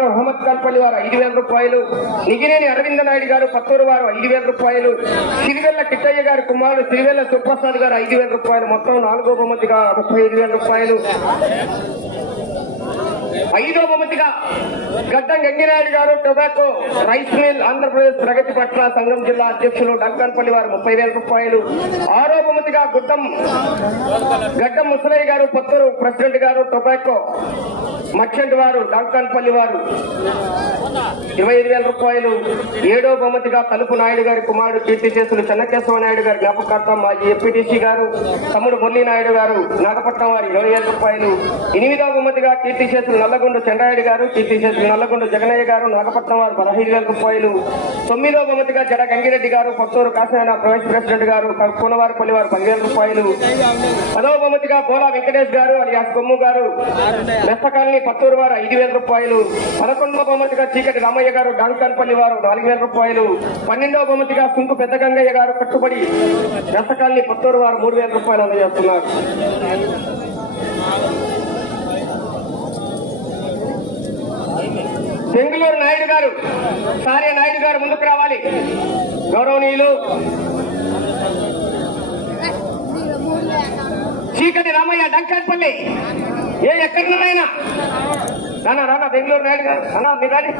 గారు అహ్మద్ కల్పల్లి వారు ఐదు వేల రూపాయలు నిగినేని అరవింద నాయుడు గారు పత్తూరు వారు ఐదు వేల రూపాయలు సిరివెల్ల కిట్టయ్య గారి కుమారుడు సిరివెల్ల సుప్రసాద్ గారు ఐదు వేల రూపాయలు మొత్తం నాలుగో బహుమతిగా ముప్పై ఐదు వేల రూపాయలు. ఐదో బహుమతిగా గడ్డం గంగినాయుడు గారు టొబాకో రైస్ మిల్ ఆంధ్రప్రదేశ్ ప్రగతి పట్ల సంఘం జిల్లా అధ్యక్షులు డంకన్పల్లి వారు ముప్పై వేల రూపాయలు. ఆరో బహుమతిగా గుడ్డం గడ్డం ముసలయ్య గారు పత్తూరు ప్రెసిడెంట్ గారు టొబాకో మర్చెంట్ వారు డాంకాన్పల్లి వారు. ఇరవై ఐదు వేల రూపాయలు. ఏడో బహుమతిగా తలుపు నాయుడు గారి కుమారుడు కీర్తి చేసులు చెన్నకేశవ నాయుడు గారి జ్ఞాపకార్థం మాజీ ఎంపీటీసీ గారు తమ్ముడు మురళీ నాయుడు గారు నాగపట్నం వారి ఇరవై వేల రూపాయలు. ఎనిమిదో బహుమతిగా కీర్తి చేసులు నల్లగొండ చంద్రాయుడు గారు కీర్తి చేసులు నల్లగొండ జగనయ్య గారు నాగపట్నం వారు పదహైదు వేల రూపాయలు. తొమ్మిదో బహుమతిగా జడ గంగిరెడ్డి గారు కొత్తూరు కాసిన ప్రవేశ ప్రెసిడెంట్ గారు కూనవారిపల్లి వారు పదివేల రూపాయలు. పదవ బహుమతిగా బోలా వెంకటేష్ గారు అలియాస్ కొమ్ము గారు. మెస్తకాలనీ పత్తూరు వారు ఐదు వేల రూపాయలు. పదకొండవ బహుమతిగా చీకటి రామయ్య గారు డాంకాన్పల్లి వారు నాలుగు వేల రూపాయలు. పన్నెండవ బహుమతిగా సుంకు పెద్ద గంగయ్య గారు కట్టుబడి దశకాల్ని పత్తూరు వారు మూడు వేల రూపాయలు అందజేస్తున్నారు. బెంగళూరు నాయుడు గారు సారే నాయుడు గారు ముందుకు రావాలి. గౌరవనీయులు చీకటి రామయ్య డంకాన్పల్లి ఏ ఎక్కడున్నారైనా రానా రానా బెంగళూరు నాయుడు గారు. అన్నా మీరు రాని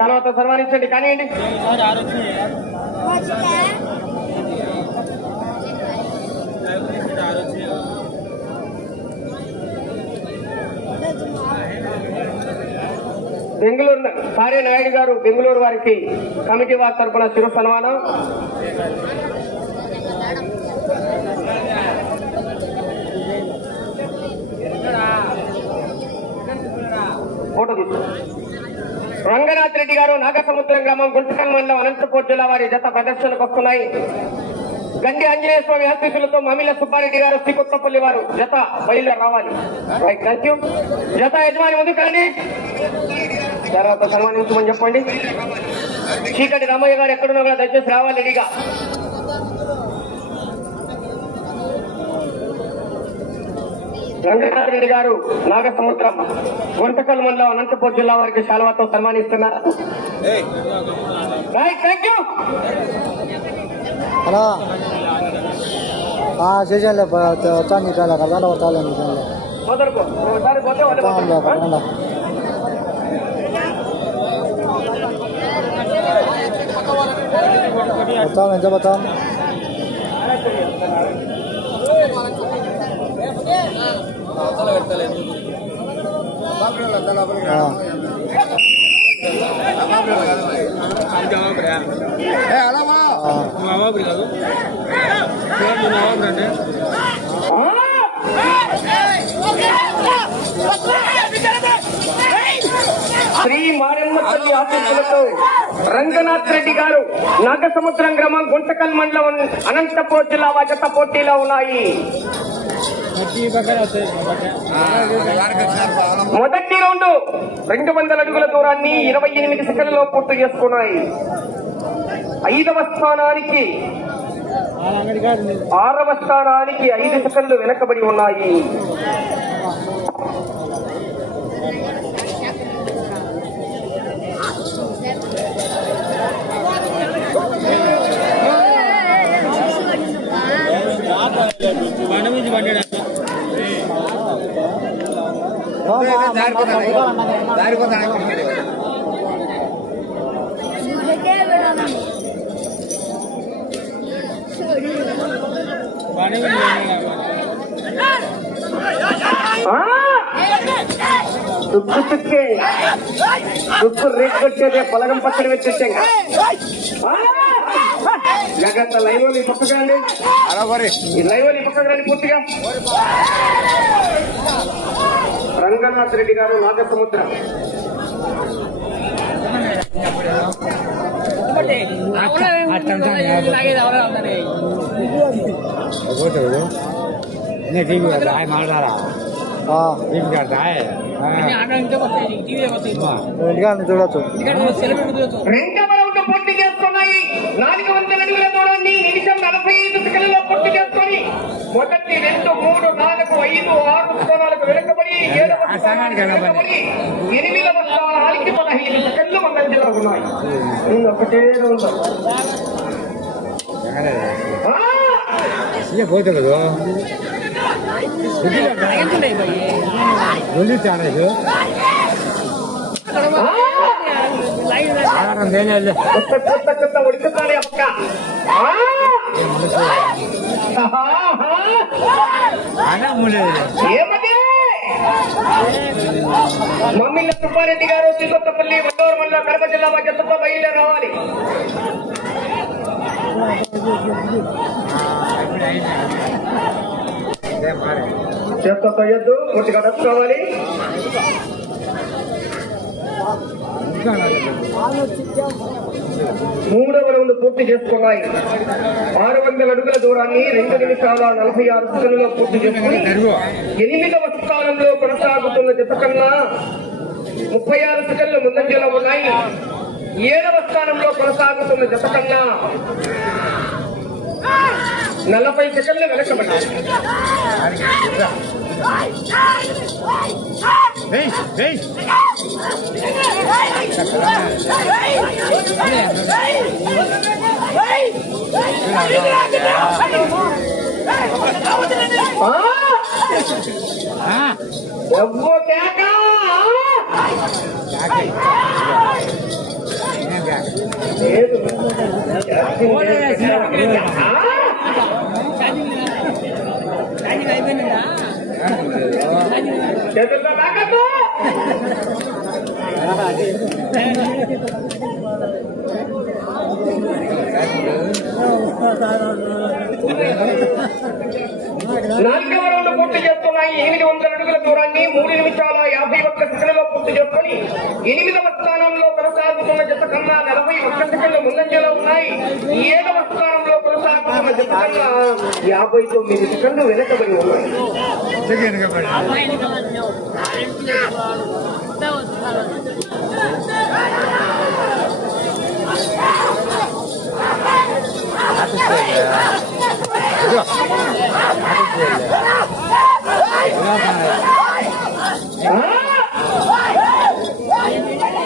తర్వాత సన్మానించండి కానివ్వండి. బెంగళూరు సారే నాయుడు గారు బెంగళూరు వారికి కమిటీ వారి తరపున చిరు సన్మానం. ఫోటో తీసుకో. రంగనాథ్ రెడ్డి గారు నాగసముద్రం గ్రామం గుంటకల్ మండలం అనంతపూర్ జిల్లా వారి జత ప్రదర్శనకు వస్తున్నాయి. గండి ఆంజనేయ స్వామి ఆఫీసులతో మమిళ సుబ్బారెడ్డి గారు శ్రీకొత్తపల్లి వారు జత బయలు రావాలి. రైట్ థ్యాంక్ యూ జత యజమాని ముందుకు రండి తర్వాత సన్మానించమని చెప్పండి. చీకటి రామయ్య గారు ఎక్కడున్నా కూడా దయచేసి రావాలి రెడీగా. రంగనాథ్ రెడ్డి గారు నాగసముద్రం గుంటకల్ మండలం అనంతపూర్ జిల్లా వారికి శాలవాతో సన్మానిస్తున్నారు. హలో చేసానులే వచ్చాను నీకు అలా అర్థం పడతాలే నీకు మొదలుకో. ఒకసారి పోతే శ్రీ మారెమ్మ తల్లి ఆశీస్సులతో రంగనాథ్ రెడ్డి గారు నాగసముద్రం గ్రామం గుంటకల్ మండలం అనంతపూర్ జిల్లా వాజత పోటీలో ఉన్నాయి. మొదటి రౌండ్ రెండు వందల అడుగుల దూరాన్ని ఇరవై ఎనిమిది సెకండ్లలో పూర్తి చేసుకున్నాయి. ఐదవ స్థానానికి ఆరవ స్థానానికి ఐదు సెకండ్లు వెనకబడి ఉన్నాయి. ఆ! దుక్కు చుక్కే. దుక్కు పొలగం పక్కన వచ్చేసాం జాగ్రత్త లైవ్ ఈ పక్కగా అండి ఈ లైవ్ ఈ పక్కగా రండి పూర్తిగా. రంగనాథ్ రెడ్డి గారు నాగసముద్రం. ఇంటికా చూడొచ్చు రెండవ రౌండ్ పోటీ చేస్తున్నాయి. నాలుగు వందల అడుగుల దూరాన్ని నిమిషం నలభై ఐదు సెకండ్లలో పుట్టుకెత్తుకొని మొదటి రెండు మూడు నాలుగు ఐదు ఆరు స్థానాలకు వెనుకబడి ఏడవ స్థానానికి వెనుకబడి. ఎనిమిదవ స్థానానికి పదహైదు సెకండ్లు మన జిల్లా ఉన్నాయి నేను ఒకటే. పోతుంది కొత్త కొత్త కొత్త ఉడికతాడే అక్క మమ్మీ సుబ్బారెడ్డి గారు శ్రీకొత్తపల్లి వల్లూరు మండలం కడప జిల్లా మధ్యతో బయలుదేరి రావాలి చేత్తో తొయ్యొద్దు కొద్దిగా ఇంకా మూడవ రౌండ్ పూర్తి చేసుకున్నాయి ఆరు వందల అడుగుల దూరాన్ని రెండు నిమిషాల నలభై ఆరు సెకండ్లలో పూర్తి చేసుకుని ఎనిమిదవ స్థానంలో కొనసాగుతున్న జత కన్నా ముప్పై ఆరు సెకండ్లు ముందంజలో ఉన్నాయి ఏడవ స్థానంలో కొనసాగుతున్న జత కన్నా నలభై సెకండ్లు వెనకబడ్డాయి ఆ! ఎవ్వో కేక! లేదు. ఆ! చేతుల్లో తాకద్దు. నాలుగవ రౌండ్ పూర్తి చేస్తున్నాయి. ఎనిమిది వందల అడుగుల దూరాన్ని మూడు నిమిషాల యాభై ఒక్క సెకండ్లో పూర్తి చేసుకుని ఎనిమిదవ స్థానంలో కొనసాగుతున్న జత కన్నా నలభై ఒక్క సెకండ్ల ముందంజలో ఉన్నాయి. ఏడవ స్థానంలో కొనసాగుతున్న జత కన్నా యాభై తొమ్మిది సెకండ్లు వెనకబడి ఉన్నాయి.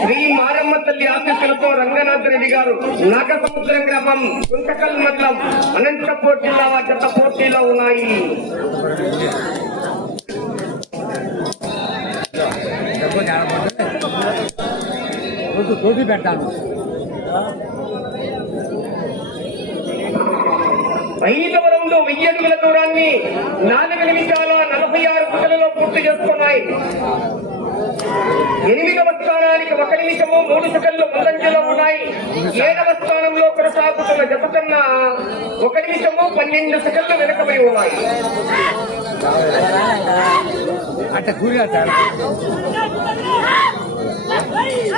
శ్రీ మారమ్మ తల్లి ఆఫీసులతో రంగనాథ్ రెడ్డి గారు నాగసముద్రం గ్రామం కుంటకల్ మండలం అనంతపూర్ జిల్లా జత పోటీలో ఉన్నాయి. పెట్టాను. ఐదవ వెయ్యి అడుగుల దూరాన్ని నాలుగు నిమిషాల నలభై ఆరు సెకండ్లలో పూర్తి చేసుకున్నాయి. ఎనిమిదవ స్థానానికి ఒక నిమిషము మూడు సెకండ్లు ముందంజలో ఉన్నాయి. ఏడవ స్థానంలో కొనసాగుతున్న జత కన్నా ఒక నిమిషము పన్నెండు సెకండ్లు వెనుకబడి ఉన్నాయి. అట్ట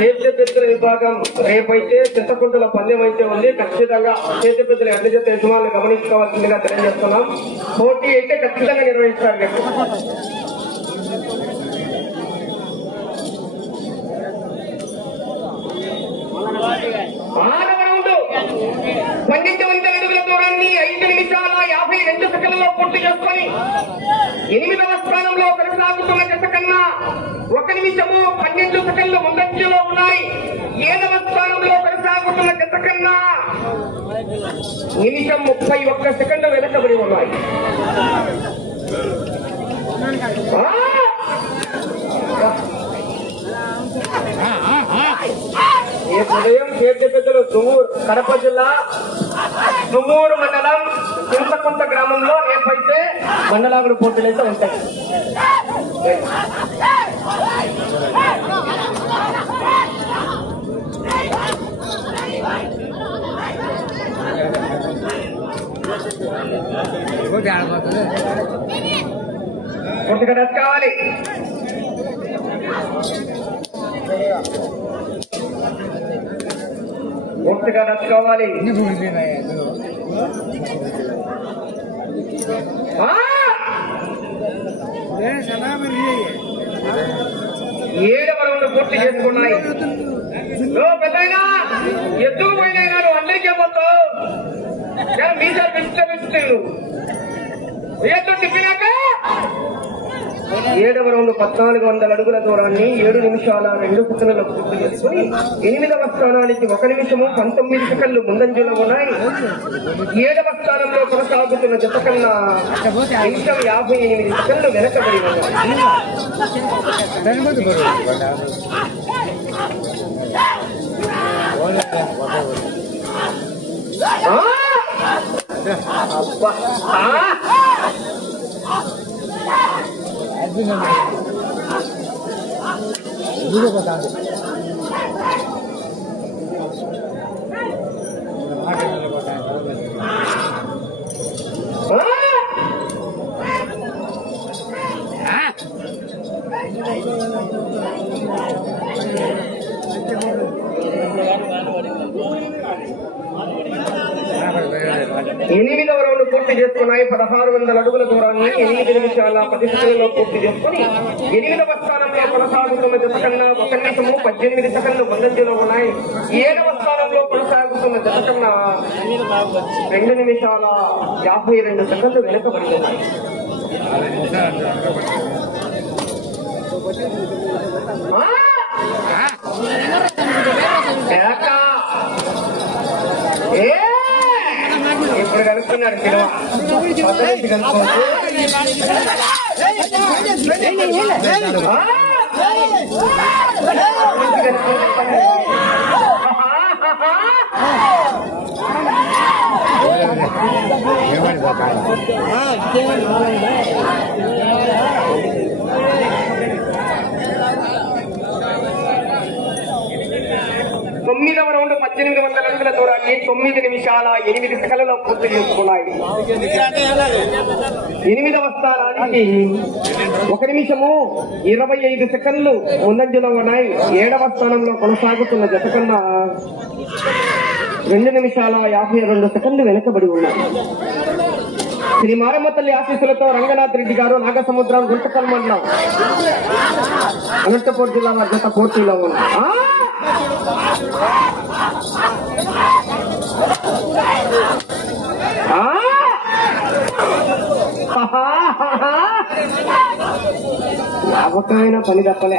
చేతి పెద్దల విభాగం రేపైతే చిత్తకుంటల పందెం అయితే ఉంది. ఖచ్చితంగా చేతి పెద్దల ఎడ్ల చేత యజమానులు గమనించుకోవాల్సిందిగా తెలియజేస్తున్నాం. పోటీ అయితే ఖచ్చితంగా నిర్వహిస్తారు రేపు. ఆరవ యాభై రెండు సెకండ్లలో పూర్తి చేసుకొని ఎనిమిదవ స్థానంలో కొనసాగుతున్న జత కన్నా ఒక నిమిషము పన్నెండు సెకండ్లు ముందంజలో ఉన్నాయి. ఏడవ స్థానంలో కొనసాగుతున్న జత కన్నా నిమిషం ముప్పై ఒక్క సెకండ్లు వెనకబడి ఉన్నాయి. ఈ ఉదయం చేతి పెద్దలు కడప జిల్లా దుమ్మూరు మండలం చింతకుంట గ్రామంలో రేపైతే మండలాగుడు పోటీలు అయితే ఉంటాయి. కొద్దిగా రష్ కావాలి కొద్దిగా రష్ కావాలి ఎన్ని గుడి పోయినాయి అందులో? ఆ! ఏడవ రౌండ్ పూర్తి చేసుకున్నాయి. ఓ పెద్దయినా ఎత్తుకు పోయినాయి నాడు అందరికీ పోతావు. మీసాలు పెంచుతూ పెంచుతారు తిప్పినాక ఏడవ రౌండ్ పద్నాలుగు వందల అడుగుల దూరాన్ని ఏడు నిమిషాల రెండు సెకండ్లకు పూర్తి చేసుకుని ఎనిమిదవ స్థానానికి ఒక నిమిషము పంతొమ్మిది సెకండ్లు ముందంజలో ఉన్నాయి. ఏడవ స్థానంలో కొనసాగుతున్న జత కన్నా నిమిషం యాభై ఎనిమిది సెకండ్లు వెనకబడి ఉన్నాయి. అబ్బా! ఆ! అది నన్ను వీడియో పోతాను మాట నిలబడ్డాను. ఆ! ఎనిమిదవ రౌండ్ పూర్తి చేసుకున్నాయి. పదహారు వందల అడుగుల దూరాన్ని ఎనిమిది నిమిషాల పది పూర్తి చేసుకుని ఎనిమిదవ స్థానంలో కొనసాగుతున్న జత కన్నా ఒక నిమిషము పద్దెనిమిది సెకండ్లు ముందంజలో ఉన్నాయి. ఏడవ స్థానంలో కొనసాగుతున్న జత కన్నా రెండు నిమిషాల యాభై రెండు సెకండ్లు వెనుకబడి ఉన్నాయి ஏமாடி பாப்பா తొమ్మిదవ రౌండ్ పద్దెనిమిది వందల అడుగుల దూరాన్ని తొమ్మిది నిమిషాల ఎనిమిది సెకండ్లలో పూర్తి చేసుకున్నాయి. ఎనిమిదవ స్థానానికి ఒక నిమిషము ఇరవై ఐదు సెకండ్లు ముందంజలో ఉన్నాయి. ఏడవ స్థానంలో కొనసాగుతున్న జత కన్నా రెండు నిమిషాల యాభై రెండు సెకండ్లు వెనుకబడి ఉన్నాయి. శ్రీ మారమ్మ తల్లి ఆశీస్సులతో రంగనాథ్ రెడ్డి గారు నాగసముద్రం గుంటకల్ మండలం అనంతపూర్ జిల్లా మధ్యత పోటీలో ఉన్నారు ఆ! ఆ! ఆహాహాహా! యావకమైన పని తప్పలే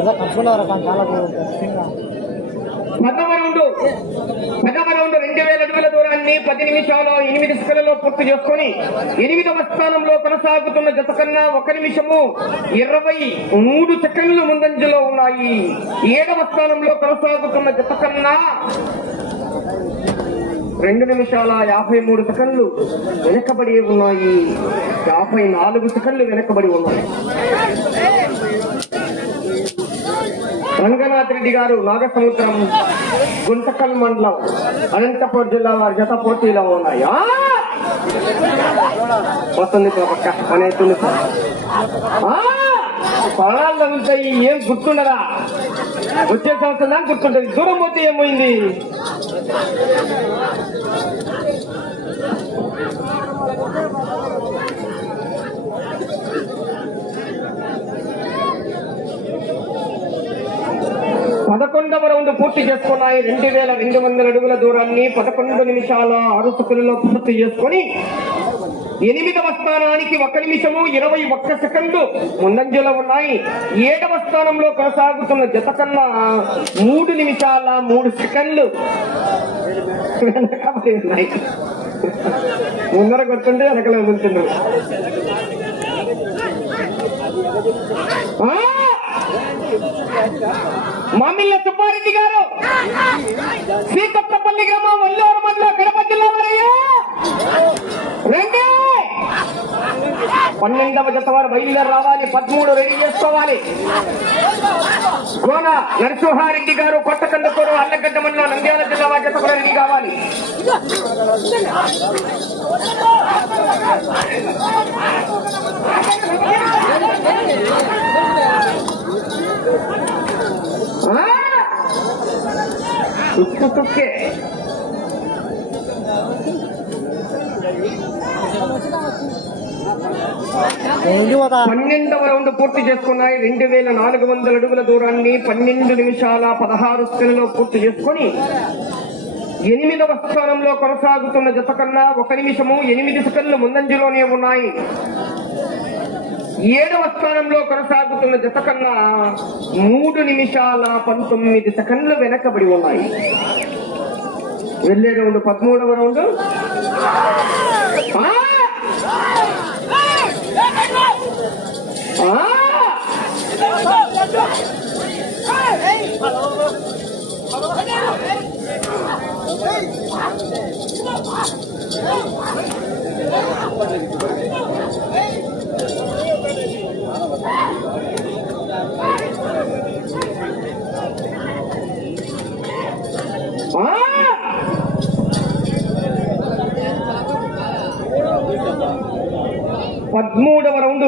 ఇలా కట్టుకున్నారు కానీ చాలా రెండు. వేల అడుగుల దూరాన్ని పది నిమిషాలు ఎనిమిది సెకండ్లలో పూర్తి చేసుకొని ఎనిమిదవ స్థానంలో కొనసాగుతున్న జత కన్నా ఒక నిమిషము ఇరవై మూడు సెకండ్లు ముందంజలో ఉన్నాయి. ఏడవ స్థానంలో కొనసాగుతున్న జత కన్నా రెండు నిమిషాల యాభై మూడు సెకండ్లు వెనకబడి ఉన్నాయి. యాభై నాలుగు సెకండ్లు వెనకబడి ఉన్నాయి. రంగనాథ్ రెడ్డి గారు నాగసముద్రం గుంటకల్ మండలం అనంతపురం జిల్లా వారి జత పోటీలో ఉన్నాయి? వస్తుంది పక్క పని అవుతుంది పొలాలు తగులుతాయి ఏం గుర్తుండదా? వచ్చే సంవత్సరం దాకా గుర్తుంటది. దూరం పోతే ఏమైంది? రెండవ రౌండ్ పూర్తి చేసుకున్నాయి. రెండు వేల రెండు వందల అడుగుల దూరాన్ని పదకొండు నిమిషాల ఆరు సెకండ్లో పూర్తి చేసుకొని ఎనిమిదవ స్థానానికి ఒక నిమిషము ఇరవై ఒక్క సెకండ్ ముందంజలో ఉన్నాయి. ఏడవ స్థానంలో కొనసాగుతున్న జత కన్నా మూడు నిమిషాల మూడు సెకండ్లు వెనకబడి ఉన్నాయి ముందర కొట్టుంటే వెనకలే వదులుతున్నారు మామిళ్ళ సుబ్బారెడ్డి గారు. సీతప్పపల్లి గ్రామం వల్లూరు మండలం కడప జిల్లా వారయ్యా రండి. పన్నెండవ జత వారు బయలుదేరి రావాలి. పదమూడు రెడీ చేసుకోవాలి. గోన నరసింహారెడ్డి గారు కొట్టకందుకూరు. అల్లగడ్డ మండలం నంద్యాల జిల్లా వారి జత కూడా రెడీ కావాలి. పన్నెండవ రౌండ్ పూర్తి చేసుకున్నాయి. రెండు వేల నాలుగు వందల అడుగుల దూరాన్ని పన్నెండు నిమిషాల పదహారు సెకండ్లో పూర్తి చేసుకొని ఎనిమిదవ స్థానంలో కొనసాగుతున్న జత కన్నా ఒక నిమిషము ఎనిమిది సెకండ్లు ముందంజలోనే ఉన్నాయి. ఏడవ స్థానంలో కొనసాగుతున్న జత కన్నా మూడు నిమిషాల పంతొమ్మిది సెకండ్లు వెనకబడి ఉన్నాయి. వెళ్ళే రౌండ్ పదమూడవ రౌండ్. ఆ! పదమూడవ రౌండ్.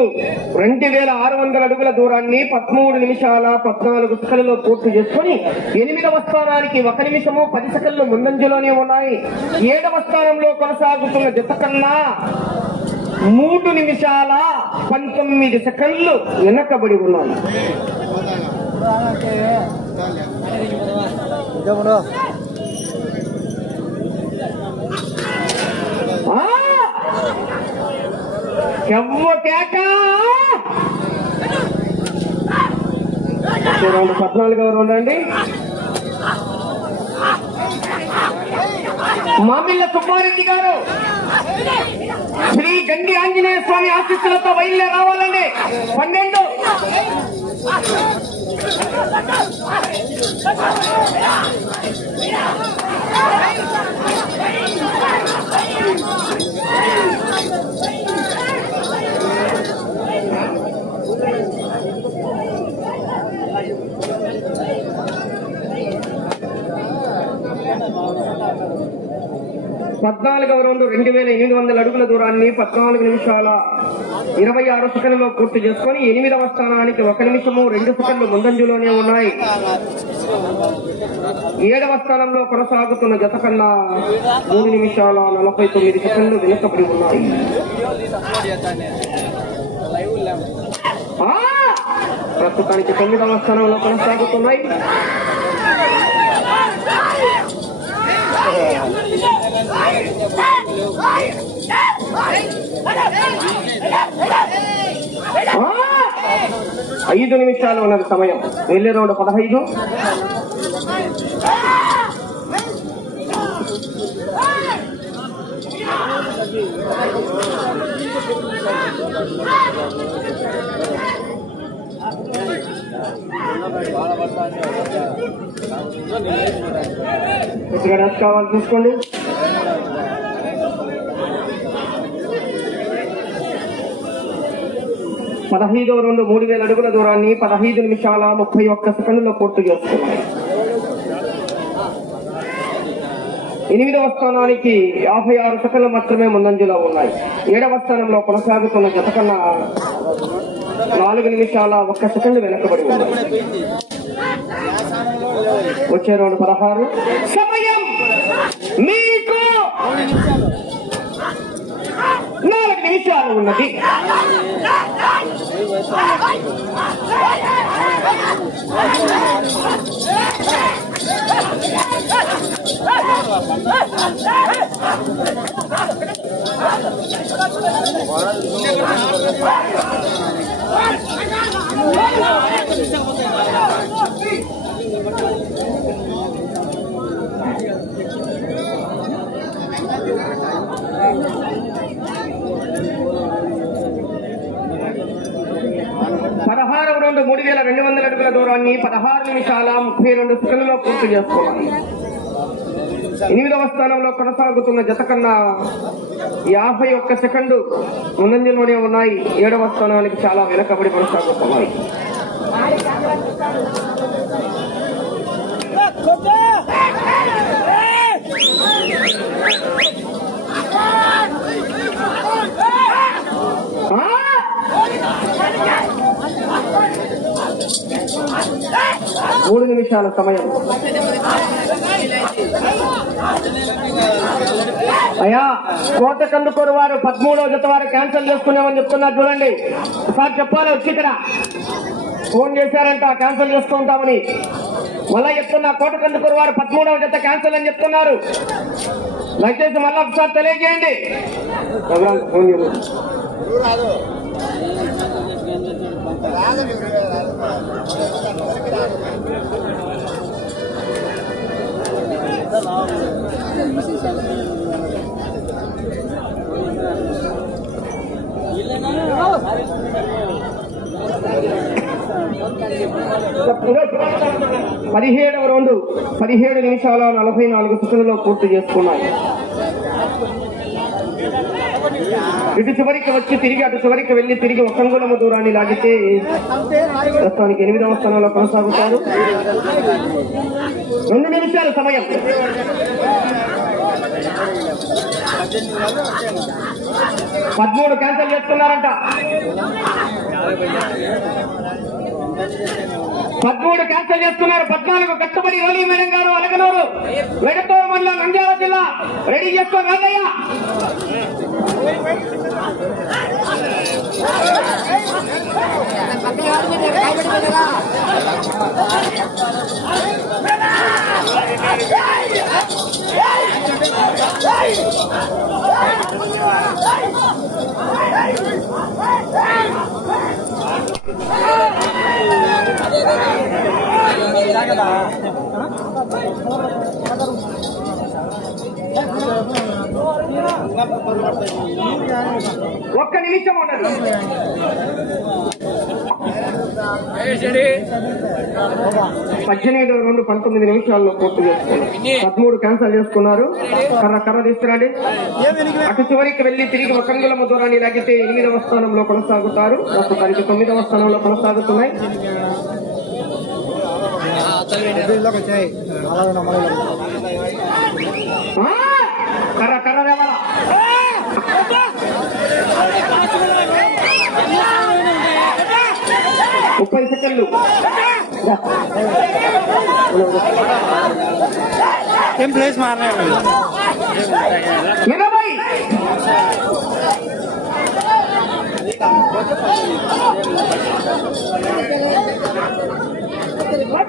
రెండు వేల ఆరు వందల అడుగుల దూరాన్ని పదమూడు నిమిషాల పద్నాలుగు సెకండ్లలో పూర్తి చేసుకొని ఎనిమిదవ స్థానానికి ఒక నిమిషము పది సెకండ్లు ముందంజలోనే ఉన్నాయి. ఏడవ స్థానంలో కొనసాగుతున్న జత కన్నా మూడు నిమిషాల పంతొమ్మిది సెకండ్లు వెనకబడి ఉన్నాయి ఇదేముండో ఆ! ఎవ్వ కేక! రెండు పద్నాలుగు ఎవరు అండి మామిళ్ళ సుబ్బారెడ్డి గారు శ్రీ గండి ఆంజనేయ స్వామి ఆశీస్సులతో బయలుదేరి రావాలండి. పన్నెండు. పద్నాలుగవ రౌండ్ రెండు వేల ఎనిమిది వందల అడుగుల దూరాన్ని పద్నాలుగు నిమిషాల ఇరవై ఆరు సెకండ్లో పూర్తి చేసుకొని ఎనిమిదవ స్థానానికి ఒక నిమిషము రెండు సెకండ్లు ముందంజలోనే ఉన్నాయి. ఏడవ స్థానంలో కొనసాగుతున్న జత కన్నా మూడు నిమిషాల నలభై తొమ్మిది సెకండ్లు వెనుకబడి ఉన్నాయి. ప్రస్తుతానికి తొమ్మిదవ స్థానంలో కొనసాగుతున్నాయి. ఐదు నిమిషాలు ఉన్నది సమయం. వెళ్ళే రోడ్డు పదహైదు. బాధపడతాను కొద్దిగా కావాలి చూసుకోండి పదహైదు రెండు మూడు వేల అడుగుల దూరాన్ని పదహైదు నిమిషాల ముప్పై ఒక్క సెకండ్లో పూర్తి చేస్తున్నాయి. ఎనిమిదవ స్థానానికి యాభై ఆరు సెకండ్లు మాత్రమే ముందంజలో ఉన్నాయి. ఏడవ స్థానంలో కొనసాగుతున్న జత కన్నా నాలుగు నిమిషాల ఒక్క సెకండ్ వెనకబడి ఉన్నాయి వచ్చే రెండు పదహారు. సమయం మీకు నాలుగు నిమిషాలు ఉన్నది. పదహారవ మూడు వేల రెండు వందల అడుగుల దూరాన్ని పదహారు నిమిషాల ముప్పై రెండు సెకండ్లలో పూర్తి చేసుకోవాలి. ఎనిమిదవ స్థానంలో కొనసాగుతున్న జత కన్నా యాభై ఒక్క సెకండు ముందంజలోనే ఉన్నాయి. ఏడవ స్థానానికి చాలా వెనకబడి కొనసాగుతున్నాయి. మూడు నిమిషాల సమయం. అయ్యా కోట కందుకూరు వారు పదమూడవ జత వారు క్యాన్సిల్ చేసుకున్నామని చెప్తున్నారు చూడండి. ఒకసారి చెప్పాలి వచ్చి ఇక్కడ. ఫోన్ చేశారంట క్యాన్సిల్ చేసుకుంటామని మళ్ళా చెప్తున్నా కోట కందుకూరు వారు పదమూడవ జత క్యాన్సిల్ అని చెప్తున్నారు. దయచేసి మళ్ళా ఒకసారి తెలియజేయండి. ఫోన్ పదిహేడవ రెండు పదిహేడు నిమిషాల నలభై నాలుగు సెకండ్లో పూర్తి చేసుకున్నాయి. ఇటు చివరికి వచ్చి తిరిగి అటు చివరికి వెళ్ళి తిరిగి ఒక దూరాన్ని లాగితే ప్రస్తుతానికి ఎనిమిదవ స్థానంలో కొనసాగుతారు. రెండు నిమిషాల సమయం. పదమూడు క్యాన్సల్ చేస్తున్నారంట. పదమూడు క్యాన్సల్ చేస్తున్నారు పద్నాలుగు కట్టుబడి రోలీ మేడం గారు అలగనూరు వెడతూరు మండలం నంద్యాల జిల్లా రెడీ చేసుకో Hey! ఒక్క నిమిషం ఉండదు పద్దెనిమిది రెండు పంతొమ్మిది నిమిషాల్లో పూర్తి చేసుకున్నారు పదమూడు క్యాన్సల్ చేసుకున్నారు. కర్ర కర్ర తీసుకురండి. అటు చివరికి వెళ్ళి తిరిగి ఒక అంగుళము దూరాన్ని లాగితే ఎనిమిదవ స్థానంలో కొనసాగుతారు. ప్రస్తుతానికి తొమ్మిదవ స్థానంలో కొనసాగుతున్నాయి. దీంట్లోకి వచ్చాయి అలాగే నమ్మలేదు కర్ర కర్ర ముప్పై సెకండ్లు. ఏం ప్లేస్ మారలే ఎనభై పది. నా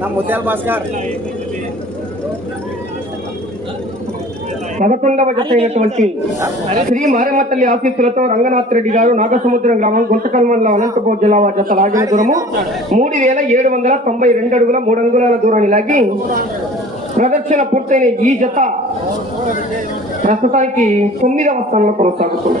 నా ముత్యాల భాస్కర్. పదకొండవ జత అయినటువంటి శ్రీ మారమ్మ తల్లి ఆఫీసులతో రంగనాథ్ రెడ్డి గారు నాగసముద్రం గ్రామం మండలం అనంతపూర్ జిల్లా వారి జత లాగిన దూరము. మూడు వేల ఏడు వందల తొంభై రెండు అడుగుల మూడు అంగుళాల దూరాన్ని లాగి ప్రదర్శన పూర్తయిన ఈ జత ప్రస్తుతానికి తొమ్మిదవ స్థానంలో కొనసాగుతుంది.